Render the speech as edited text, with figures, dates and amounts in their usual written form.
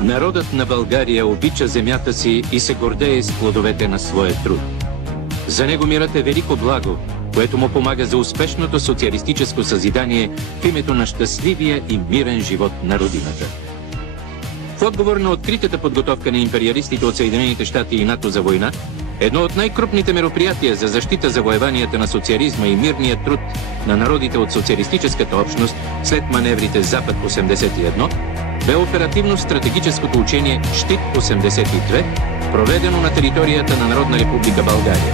Народът на България обича земята си и се гордее с плодовете на своя труд. За него мирът е велико благо, което му помага за успешното социалистическо съзидание в името на щастливия и мирен живот на родината. В отговор на откритата подготовка на империалистите от Съединените щати и НАТО за война, едно от най-крупните мероприятия за защита завоеванията на социализма и мирния труд на народите от социалистическата общност след маневрите Запад 81 бе оперативно-стратегическото учение Щит 82, проведено на територията на Народна република България.